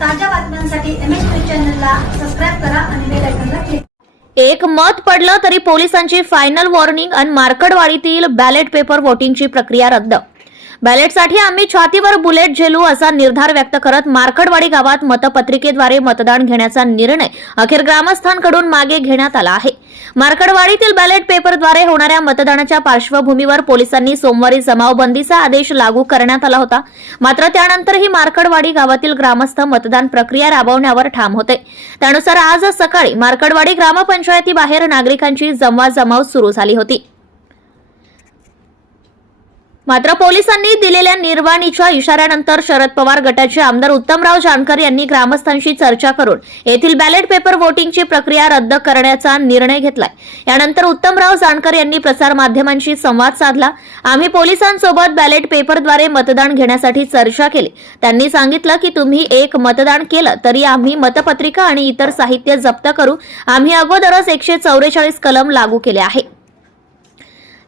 ताज्या बातम्यांसाठी MH news चॅनलला सबस्क्राईब करा आणि बेल आयकॉनला क्लिक एक मत पडलं तरी पोलिसांची फायनल वॉर्निंग आणि मार्कडवाडीतील बॅलेट पेपर वोटिंगची प्रक्रिया रद्द बॅलेटसाठी आम्ही छातीवर बुलेट झेलू असा निर्धार व्यक्त करत मार्कडवाडी गावात मतपत्रिकेद्वारे मतदान घेण्याचा निर्णय अखेर ग्रामस्थांकडून मागे घेण्यात आला आहे. मार्कडवाडीतील बॅलेट पेपरद्वारे होणाऱ्या मतदानाच्या पार्श्वभूमीवर पोलिसांनी सोमवारी जमावबंदीचा आदेश लागू करण्यात आला होता. मात्र त्यानंतरही मार्कडवाडी गावातील ग्रामस्थ मतदान प्रक्रिया राबवण्यावर ठाम होते. त्यानुसार आज सकाळी मार्कडवाडी ग्रामपंचायतीबाहेर नागरिकांची जमवाजमाव सुरू झाली होती. मात्र पोलिसांनी दिलेल्या निर्वाणीच्या इशाऱ्यानंतर शरद पवार गटाचे आमदार उत्तमराव जानकर यांनी ग्रामस्थांशी चर्चा करून येथील बॅलेट पेपर वोटिंगची प्रक्रिया रद्द करण्याचा निर्णय घेतलाय. यानंतर उत्तमराव जानकर यांनी प्रसारमाध्यमांशी संवाद साधला. आम्ही पोलिसांसोबत बॅलेट पेपरद्वारे मतदान घेण्यासाठी चर्चा केली. त्यांनी सांगितलं की तुम्ही एक मतदान केलं तरी आम्ही मतपत्रिका आणि इतर साहित्य जप्त करू. आम्ही अगोदरच एकशे चौवेचाळीस कलम लागू केले आहे.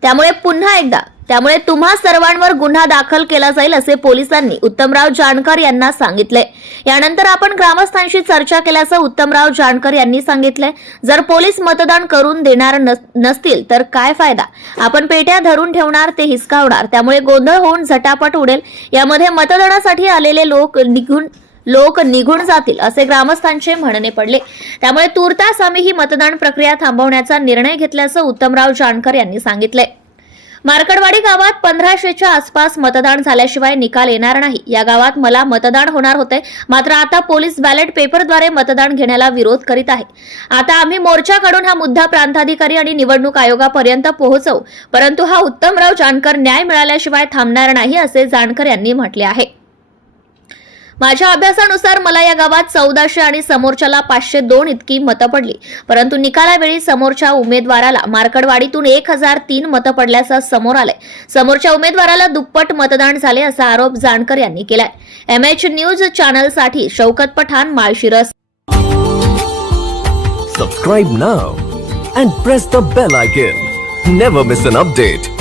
त्यामुळे पुन्हा एकदा त्यामुळे तुम्हा सर्वांवर गुन्हा दाखल केला जाईल असे पोलिसांनी उत्तमराव जानकर यांना सांगितले. यानंतर आपण ग्रामस्थांशी चर्चा केल्याचं उत्तमराव जानकर यांनी सांगितले जर पोलीस मतदान करून देणार नस- नसतील तर काय फायदा? आपण पेट्या धरून ठेवणार ते हिसकावणार. त्यामुळे गोंधळ होऊन झटापट उडेल. यामध्ये मतदानासाठी आलेले लोक निघून लोक निघून जातील असे ग्रामस्थांचे म्हणणे पडले. त्यामुळे तूर्तास आम्ही ही मतदान प्रक्रिया थांबवण्याचा निर्णय घेतल्याचं उत्तमराव जानकर यांनी सांगितले मार्कडवाडी गावात पंधराशेच्या आसपास मतदान झाल्याशिवाय निकाल येणार नाही. या गावात मला मतदान होणार होते. मात्र आता पोलीस बॅलेट पेपरद्वारे मतदान घेण्याला विरोध करीत आहे. आता आम्ही मोर्चाकडून हा मुद्दा प्रांताधिकारी आणि निवडणूक आयोगापर्यंत पोहोचवू. परंतु हा उत्तमराव जानकर न्याय मिळाल्याशिवाय थांबणार नाही असे जानकर यांनी म्हटले आहे. माझ्या अभ्यासानुसार मला या गावात चौदाशे आणि समोरच्याला पाचशे दोन इतकी मतं पडली. परंतु निकालावेळी समोरच्या उमेदवाराला मार्कडवाडीतून एक हजार तीन मतं पडल्याचं समोर आलंय. समोरच्या उमेदवाराला दुप्पट मतदान झाले असा आरोप जानकर यांनी केलाय. M H news चॅनलसाठी Shaukat Pathan Malshiras. Subscribe now and press the bell icon never miss an update